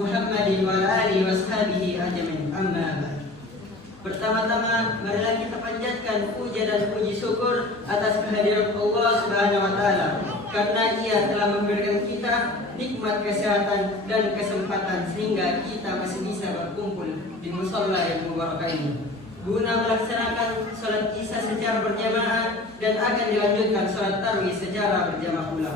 Muhammadin wa alihi washabihi ajmain. Amma ba'd. Pertama-tama marilah kita panjatkan puja dan puji syukur atas kehadiran Allah Subhanahu wa taala karena Ia telah memberikan kita nikmat kesehatan dan kesempatan sehingga kita masih bisa berkumpul di musalla yang mubarak ini guna melaksanakan salat Isya secara berjamaah dan akan dilanjutkan salat tarawih secara berjamaah pula.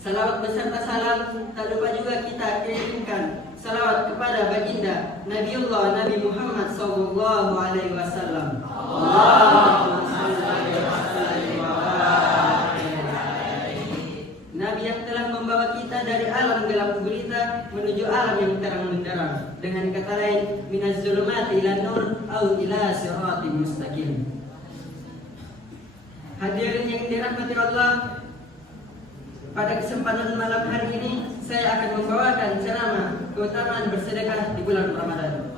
Salawat beserta salam tak lupa juga kita kirimkan salawat kepada baginda Nabiullah Nabi Muhammad sallallahu alaihi wasallam. Allahumma shalli wa sallim wa barik alaihi. Nabi yang telah membawa kita dari alam gelap gulita menuju alam yang terang benderang. Dengan kata lain, minaz zulumati ila nur au ila siratin mustaqim. Hadirin yang dirahmati Allah, pada kesempatan malam hari ini saya akan membawakan ceramah keutamaan bersedekah di bulan Ramadan.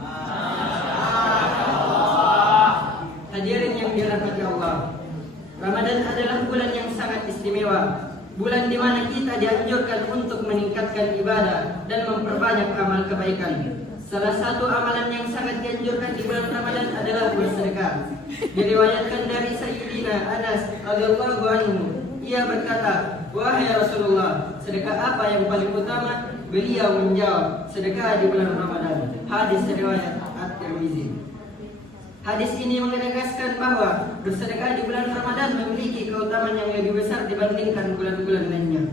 Hadirin yang dirahmati Allah, Ramadan adalah bulan yang sangat istimewa. Bulan di mana kita dianjurkan untuk meningkatkan ibadah dan memperbanyak amal kebaikan. Salah satu amalan yang sangat dianjurkan di bulan Ramadan adalah bersedekah. Diriwayatkan dari Sayyidina Anas radhiyallahu anhu, ia berkata, "Wahai Rasulullah, sedekah apa yang paling utama?" Beliau menjawab, "Sedekah di bulan Ramadan." Hadis riwayat At-Tirmizi. Hadis ini menegaskan bahwa bersedekah di bulan Ramadan memiliki keutamaan yang lebih besar dibandingkan bulan-bulan lainnya.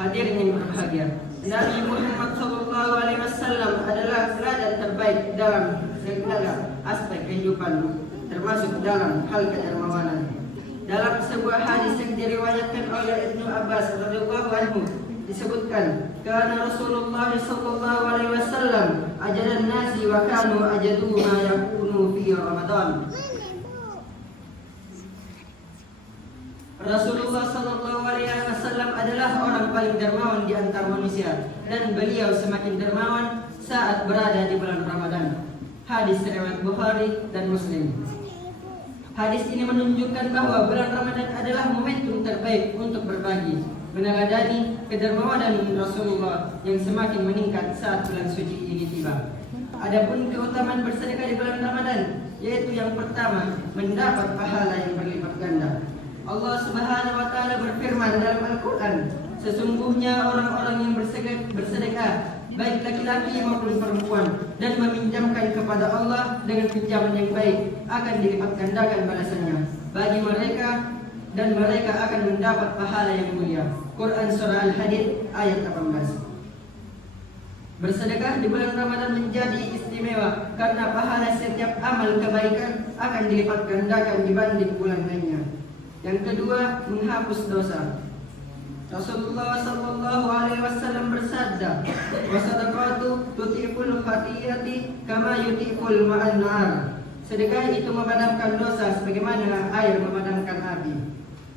Hadirin yang berbahagia, Nabi Muhammad SAW adalah teladan terbaik dalam segala aspek kehidupan, termasuk dalam hal kedermawanan. Dalam sebuah hadis yang diriwayatkan oleh Ibnu Abbas radhiyallahu anhu disebutkan, "Kana Rasulullah sallallahu alaihi wasallam ajadan nasi wa kanu ajadu ma yakunu fi Ramadan." Rasulullah sallallahu alaihi wasallam adalah orang paling dermawan di antara manusia dan beliau semakin dermawan saat berada di bulan Ramadan. Hadis riwayat Bukhari dan Muslim. Hadis ini menunjukkan bahwa bulan Ramadan adalah momentum terbaik untuk berbagi, meneladani kedermawanan Rasulullah yang semakin meningkat saat bulan suci ini tiba. Adapun keutamaan bersedekah di bulan Ramadan, yaitu yang pertama, mendapat pahala yang berlipat ganda. Allah Subhanahu wa taala berfirman dalam Al-Qur'an, "Sesungguhnya orang-orang yang bersedekah baik laki-laki maupun perempuan dan meminjamkan kepada Allah dengan pinjaman yang baik akan dilipat gandakan balasannya bagi mereka dan mereka akan mendapat pahala yang mulia." Quran Surah Al-Hadid ayat 18. Bersedekah di bulan Ramadan menjadi istimewa karena pahala setiap amal kebaikan akan dilipat gandakan dibanding bulan lainnya. Yang kedua, menghapus dosa. Rasulullah sallallahu alaihi wasallam bersabda, "Wasadaqatu tutiful khati'ati kama yutiful ma'an nar." Sedekah itu memadamkan dosa sebagaimana air memadamkan api.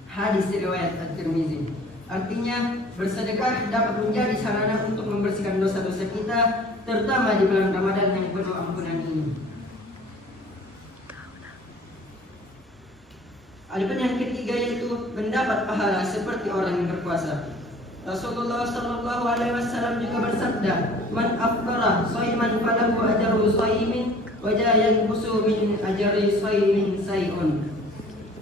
Hadis riwayat At-Tirmizi. Artinya, bersedekah dapat menjadi sarana untuk membersihkan dosa-dosa kita, terutama di bulan Ramadan yang penuh ampunan ini. Adapun yang ketiga yaitu mendapat pahala seperti orang yang berpuasa. Rasulullah sallallahu alaihi wasallam juga bersabda, "Man afṭara shaiman falahu ajru shaimin wa la yanqusu min ajri shaimin shay'un."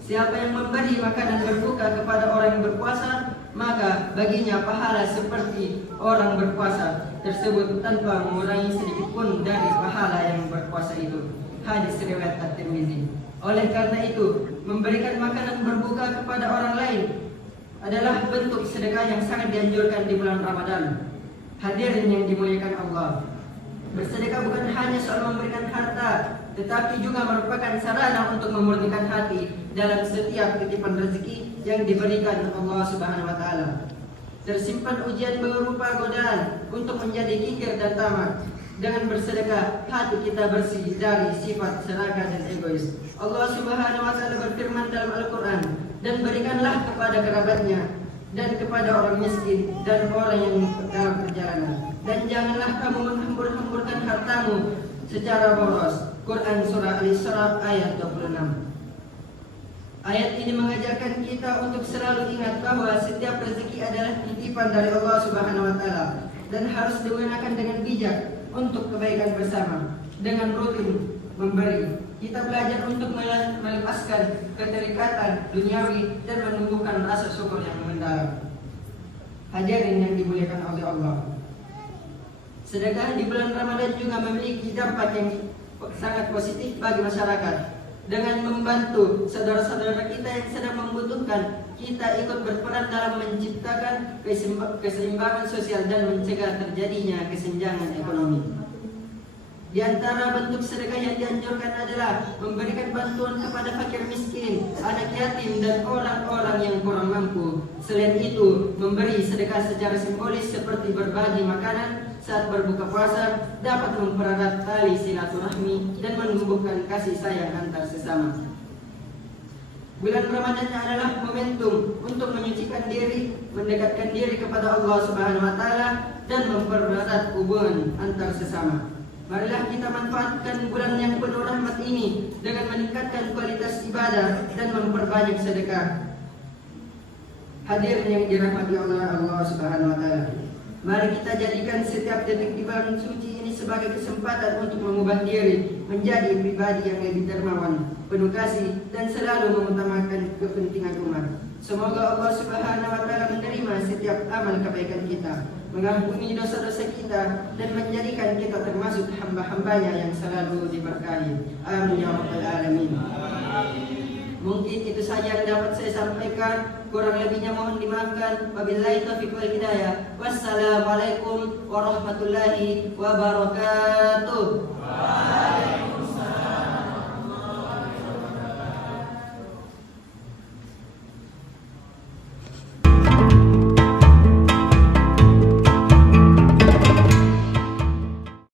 Siapa yang memberi makanan berbuka kepada orang yang berpuasa, maka baginya pahala seperti orang berpuasa tersebut tanpa mengurangi sedikit pun dari pahala yang berpuasa itu. Hadis riwayat At-Tirmizi. Oleh karena itu, memberikan makanan berbuka kepada orang lain adalah bentuk sedekah yang sangat dianjurkan di bulan Ramadan. Hadirin yang dimuliakan Allah, bersedekah bukan hanya soal memberikan harta, tetapi juga merupakan sarana untuk memurnikan hati dalam setiap titipan rezeki yang diberikan Allah Subhanahu wa taala. Tersimpan ujian berupa godaan untuk menjadi kikir dan tamak. Dengan bersedekah, hati kita bersih dari sifat serakah dan egois. Allah Subhanahu wa taala berfirman dalam Al-Qur'an, "Dan berikanlah kepada kerabatnya dan kepada orang miskin dan orang yang dalam perjalanan. Dan janganlah kamu menghambur-hamburkan hartamu secara boros." Quran Surah Al-Isra ayat 26. Ayat ini mengajarkan kita untuk selalu ingat bahwa setiap rezeki adalah titipan dari Allah Subhanahu wa taala. dan harus digunakan dengan bijak untuk kebaikan bersama. Dengan rutin memberi, kita belajar untuk melepaskan keterikatan duniawi dan menumbuhkan rasa syukur yang mendalam. Hadirin yang dimuliakan oleh Allah, sedekah di bulan Ramadan juga memiliki dampak yang sangat positif bagi masyarakat. Dengan membantu saudara-saudara kita yang sedang membutuhkan, kita ikut berperan dalam menciptakan keseimbangan sosial dan mencegah terjadinya kesenjangan ekonomi. Di antara bentuk sedekah yang dianjurkan adalah memberikan bantuan kepada fakir miskin, anak yatim, dan orang-orang yang kurang mampu. Selain itu, memberi sedekah secara simbolis seperti berbagi makanan saat berbuka puasa dapat mempererat tali silaturahmi dan menumbuhkan kasih sayang antar sesama. Bulan Ramadan adalah momentum untuk menyucikan diri, mendekatkan diri kepada Allah Subhanahu wa taala, dan mempererat hubungan antar sesama. Marilah kita manfaatkan bulan yang penuh rahmat ini dengan meningkatkan kualitas ibadah dan memperbanyak sedekah. Hadirin yang dirahmati Allah Subhanahu wa taala, mari kita jadikan setiap detik di bulan suci ini sebagai kesempatan untuk mengubah diri menjadi pribadi yang lebih dermawan, penuh kasih, dan selalu mengutamakan kepentingan umat. Semoga Allah Subhanahu wa taala menerima setiap amal kebaikan kita, mengampuni dosa-dosa kita, dan menjadikan kita termasuk hamba-hambanya yang selalu diberkahi. Amin ya rabbal alamin. Mungkin itu saja yang dapat saya sampaikan, kurang lebihnya mohon dimaafkan. Wabillahi taufiq wal hidayah. Wassalamualaikum warahmatullahi wabarakatuh.